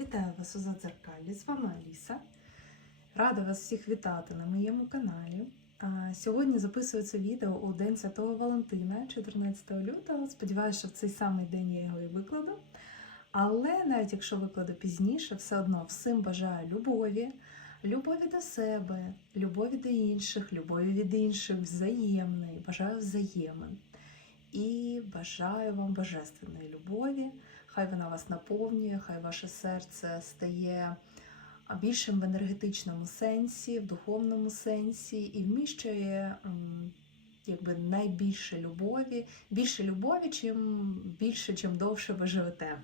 Вітаю вас у Задзеркалі, з вами Аліса. Рада вас всіх вітати на моєму каналі. Сьогодні записується відео у День Святого Валентина, 14 лютого. Сподіваюся, що в цей самий день я його і викладу. Але навіть якщо викладу пізніше, все одно всім бажаю любові, любові до себе, любові до інших, любові від інших, взаємної, бажаю взаємин. І бажаю вам божественної любові. Хай вона вас наповнює, хай ваше серце стає більшим в енергетичному сенсі, в духовному сенсі і вміщує якби найбільше любові, більше любові, чим більше, чим довше ви живете.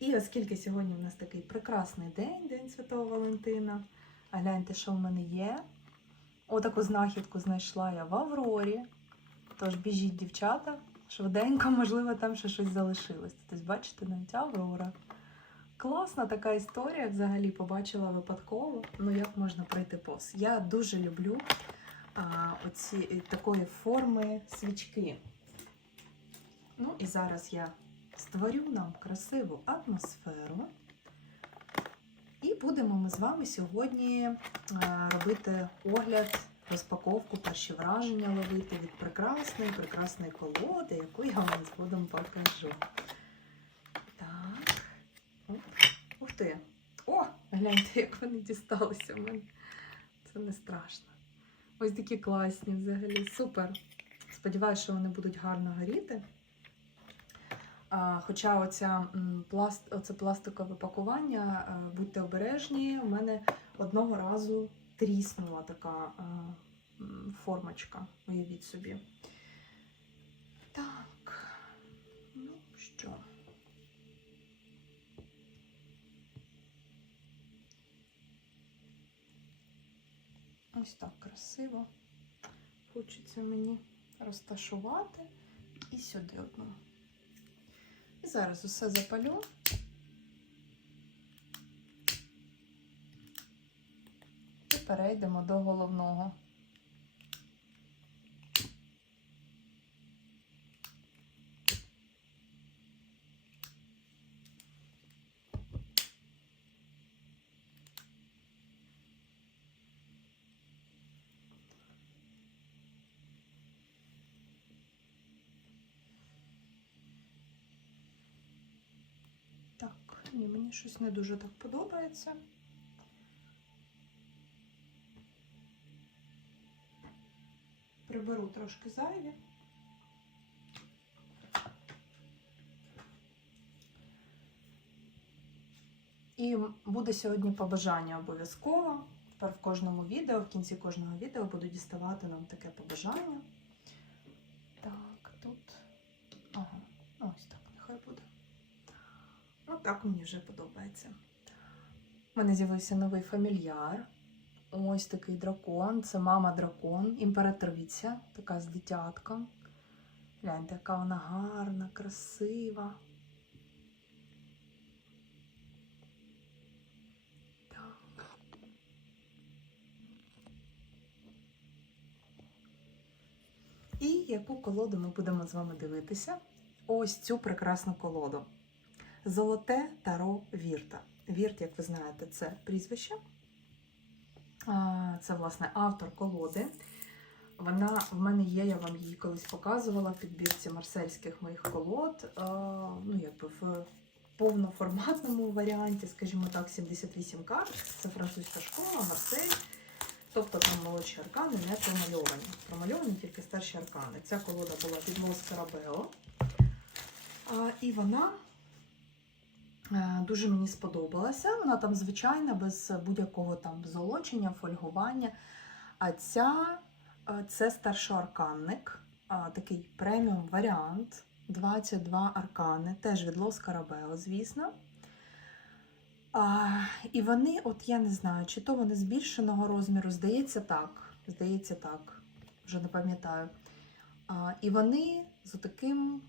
І оскільки сьогодні у нас такий прекрасний день, День Святого Валентина, гляньте, що в мене є. Отаку знахідку знайшла я в Аврорі. Тож біжіть, дівчата, швиденько, можливо, там ще щось залишилось. Тобто, бачите, навіть Аврора. Класна така історія взагалі побачила випадково. Ну, як можна пройти повз. Я дуже люблю а, оці е, такої форми свічки. Ну і зараз я створю нам красиву атмосферу. І будемо ми з вами сьогодні робити огляд розпаковку, перші враження ловити від прекрасної, прекрасної колоди, яку я вам згодом покажу. Так. Ух ти. О, гляньте, як вони дісталися в мене. Це не страшно. Ось такі класні взагалі. Супер. Сподіваюся, що вони будуть гарно горіти. Хоча оця, пласт, оце пластикове пакування, е, будьте обережні, у мене одного разу тріснула така а, формочка, уявіть собі. Так, ну що. Ось так красиво. Хочеться мені розташувати і сюди одну. І зараз усе запалю. Перейдемо до головного. Ні, мені щось не дуже так подобається. Приберу трошки зайві. І буде сьогодні побажання обов'язково. Тепер в кожному відео, в кінці кожного відео буду діставати нам таке побажання. Так, тут. Ага, ось так, нехай буде. Отак мені вже подобається. У мене з'явився новий фамільяр. Ось такий дракон. Це мама дракон, імператриця, така з дитятком. Гляньте, яка вона гарна, красива. І яку колоду ми будемо з вами дивитися? Ось цю прекрасну колоду. Золоте Таро Вірта. Вірт, як ви знаєте, це прізвище. Це, власне, автор колоди. Вона в мене є, я вам її колись показувала в підбірці марсельських моїх колод. Ну, якби в повноформатному варіанті, скажімо так, 78 карт. Це французька школа, Марсель. Тобто там молодші аркани не промальовані. Промальовані тільки старші аркани. Ця колода була від Лос Карабео. І вона Дуже мені сподобалася. Вона там звичайна, без будь-якого там золочення, фольгування. А ця е, це старшоарканник, такий преміум варіант. 22 аркани, теж від Лос Карабео, звісно. А, І вони, от я не знаю, чи то вони збільшеного розміру, здається так. Здається так, вже не пам'ятаю. А, І вони з таким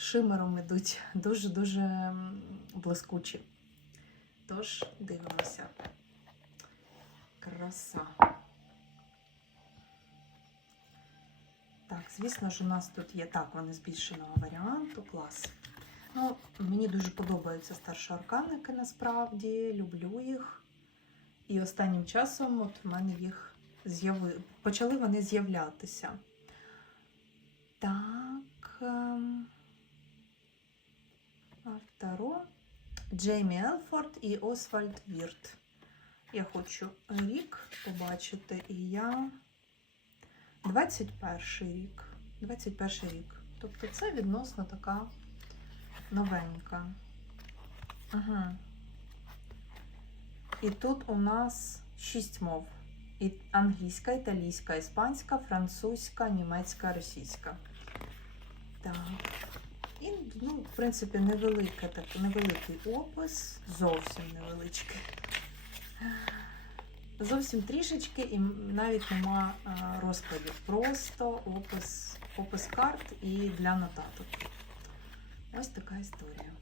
шимером ідуть дуже-дуже блискучі. Тож дивимося. Краса. Так, звісно ж, у нас тут є так, вони збільшеного варіанту, клас. Ну, мені дуже подобаються старші арканики насправді, люблю їх. І останнім часом от в мене їх з'яви... почали вони з'являтися. Так. Таро. Джеймі Елфорд і Освальд Вірт. Я хочу рік побачити, і я 21 рік. 21 рік. Тобто це відносно така новенька. Угу. І тут у нас шість мов: І англійська, італійська, іспанська, французька, німецька, російська. Так. І, ну, в принципі, невелика, так, невеликий опис, зовсім невеличкий. Зовсім трішечки, і навіть нема а, розкладів. Просто опис, опис карт і для нотаток. Ось така історія.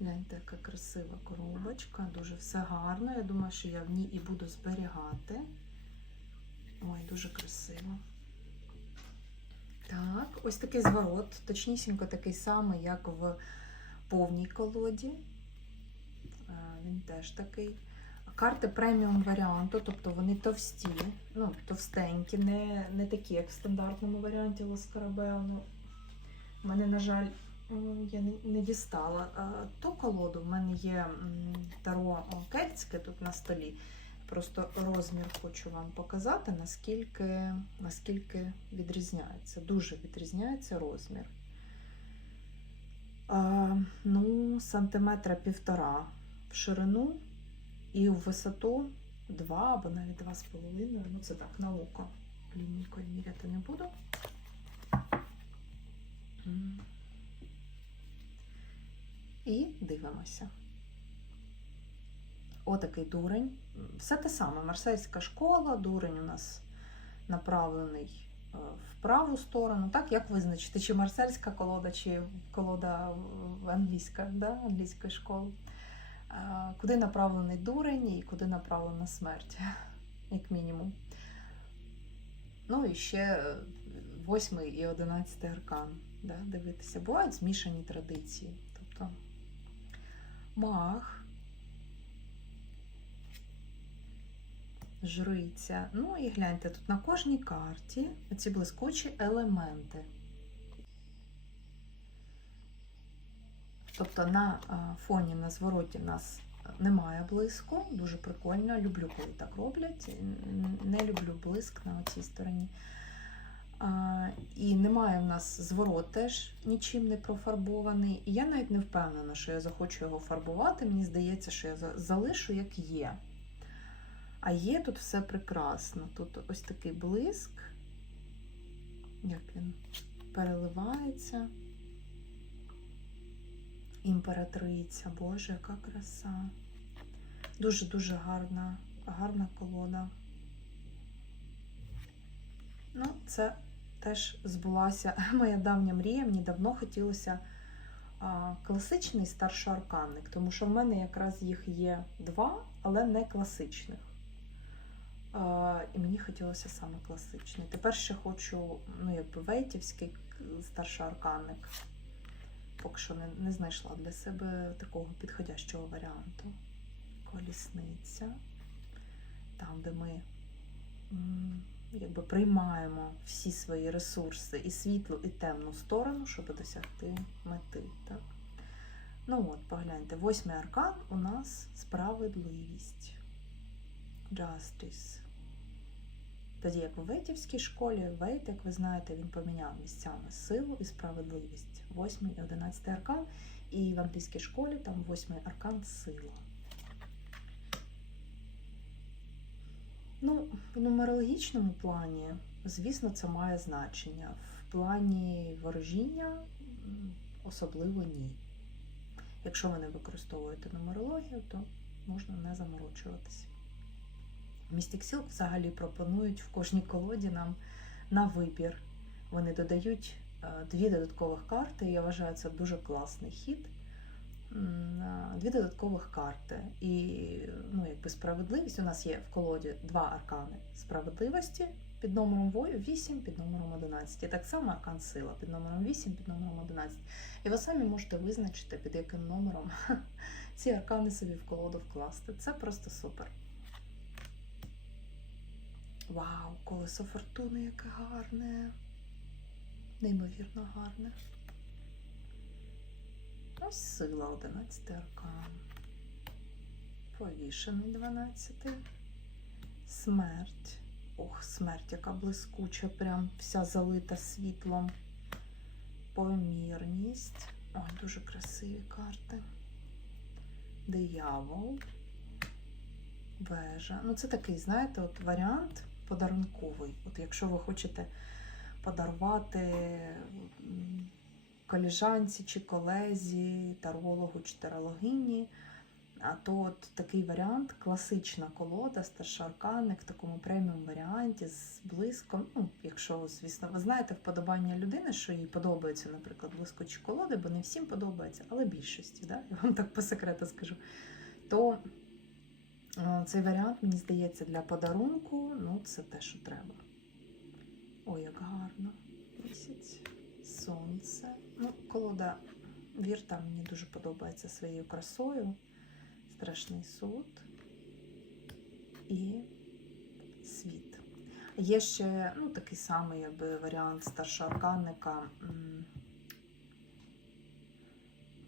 Гляньте, яка красива коробочка, дуже все гарно. Я думаю, що я в ній і буду зберігати. Ой, дуже красиво. Так, ось такий зворот, точнісінько такий самий, як в повній колоді. Е, Він теж такий. Карти преміум варіанту, тобто вони товсті, ну, товстенькі, не, не такі, як в стандартному варіанті Лоскарабео. Ну, в мене, на жаль, я не, дістала. Ту колоду в мене є таро кельтське тут на столі. Просто розмір хочу вам показати, наскільки, наскільки відрізняється. Дуже відрізняється розмір. А, ну, сантиметра півтора в ширину і в висоту 2 або навіть 2,5. Ну, це так, на око. Лінійкою міряти не буду. І дивимося. Отакий дурень. Все те саме. Марсельська школа, дурень у нас направлений е, в праву сторону. Так, як визначити, чи марсельська колода, чи колода англійська, да? англійської школи. Е, Куди направлений дурень і куди направлена смерть, як мінімум. Ну і ще е, восьмий і одинадцятий аркан. Да? Дивитися. Бувають змішані традиції. Тобто маг. Жриця. Ну і гляньте, тут на кожній карті ці блискучі елементи. Тобто на фоні на звороті в нас немає блиску, дуже прикольно. Люблю, коли так роблять. Не люблю блиск на цій стороні. І немає в нас зворот теж нічим не профарбований. І я навіть не впевнена, що я захочу його фарбувати. Мені здається, що я залишу як є. А є тут все прекрасно. Тут ось такий блиск, як він переливається. Імператриця, Боже, яка краса. Дуже-дуже гарна, гарна колода. Ну, це теж збулася моя давня мрія. Мені давно хотілося а, класичний старшоарканник, тому що в мене якраз їх є два, але не класичних. І мені хотілося саме класичний. Тепер ще хочу, ну, якби вейтівський к- старшоарканник. Поки що не, не знайшла для себе такого підходящого варіанту. Колісниця. Там, де ми якби приймаємо всі свої ресурси і світлу, і темну сторону, щоб досягти мети. Так? Ну от, погляньте, восьмий аркан у нас справедливість. Justice. Тоді, як в Ветівській школі, Вейт, як ви знаєте, він поміняв місцями силу і справедливість. Восьмий і одинадцятий аркан. І в англійській школі там восьмий аркан сила. Ну, в нумерологічному плані, звісно, це має значення. В плані ворожіння особливо ні. Якщо ви не використовуєте нумерологію, то можна не заморочуватися. Mystic Silk взагалі пропонують в кожній колоді нам на вибір. Вони додають е, дві додаткових карти. Я вважаю, це дуже класний хід. Е, Дві додаткових карти. І ну, якби справедливість. У нас є в колоді два аркани справедливості під номером 8, під номером 11. І так само аркан сила під номером 8, під номером 11. І ви самі можете визначити, під яким номером ці аркани собі в колоду вкласти. Це просто супер. Вау, колесо фортуни, яке гарне. Неймовірно гарне. Ось сила 11 аркан. Повішений 12. Смерть. Ох, смерть, яка блискуча, прям вся залита світлом. Помірність. Ой, дуже красиві карти. Диявол. Вежа. Ну, це такий, знаєте, от варіант подарунковий. От якщо ви хочете подарувати коліжанці чи колезі, тарологу чи тарологині, а то от такий варіант, класична колода, старша старшоарканник в такому преміум варіанті з блиском. Ну, якщо, звісно, ви знаєте вподобання людини, що їй подобаються, наприклад, блискучі колоди, бо не всім подобається, але більшості, да? я вам так по секрету скажу, то цей варіант, мені здається, для подарунку, ну, це те, що треба. Ой, як гарно. Місяць, сонце. Ну, колода Вірта мені дуже подобається своєю красою. Страшний суд і світ. Є ще ну, такий самий якби, варіант старшоарканника.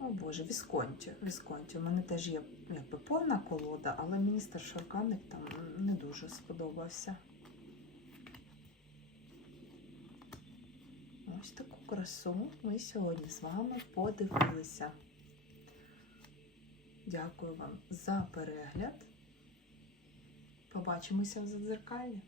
О Боже, Вісконті. Вісконті. У мене теж є якби, повна колода, але мені старшоарканник там не дуже сподобався. Ось таку красу ми сьогодні з вами подивилися. Дякую вам за перегляд. Побачимося в задзеркалі.